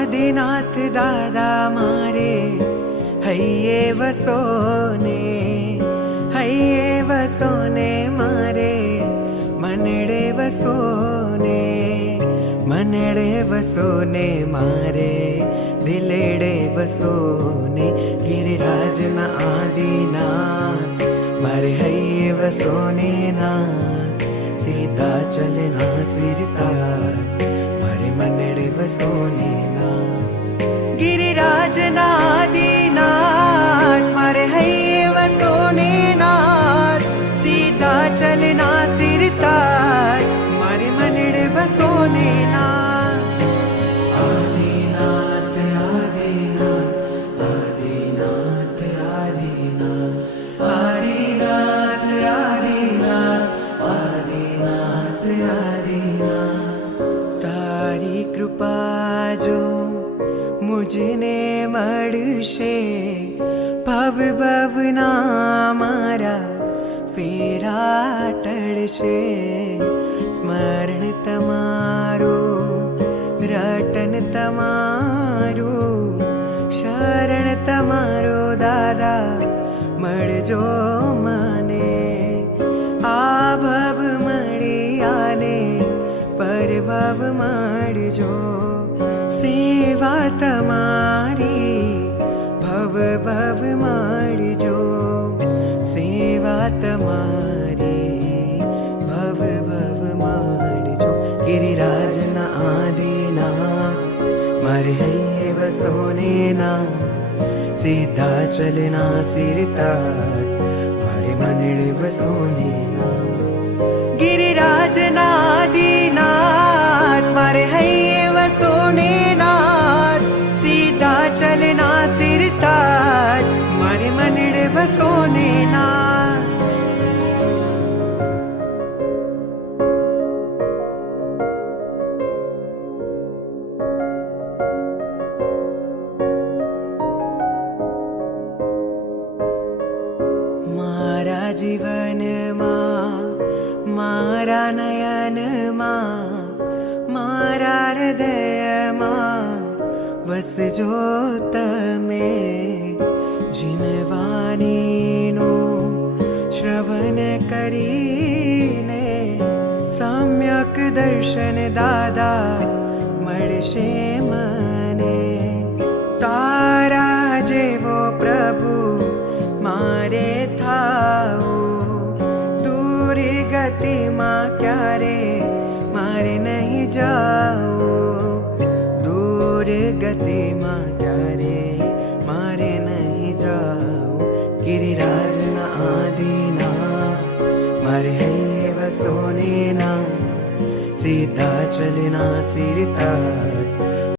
આદિનાથ દાદા મારે હૈયે વસોને હૈયે વસોને મારે મનડે વસોને મનડે વસોને મારે દિલેડે વસોને ગિરિરાજના આદિનાથ મારે હૈયે વસોને નાથ સીધા ચલના સિરતા મારે મનડે વસોને જો મુજને મળશે ભવ ભવના મારા ફેરા ટળશે સ્મરણ તમારું રટન તમારું શરણ તમારો દાદા મળજો મને આ ભવ મળ્યાને પરભવ મળજો मा भव भव माडिजो सेवा ते भव भव माडिजो गिरिराजन आदेना मर्हैव सोनेना सीता चलना सिता मणिव सोनेना જીવનમાં મારા નયનમાં મારા હૃદયમાં વસજો તમે જીનવાનીનો શ્રવણ કરીને સમ્યક દર્શન દાદા મળશે મને તારા જેવો પ્રભુ મારે मारे मारे नहीं जाओ। दूर गति माँ प्यारे, मारे नहीं जाओ। गिरिराज न आदि ना, मारे है व सोने ना। सीधा चलना सिरता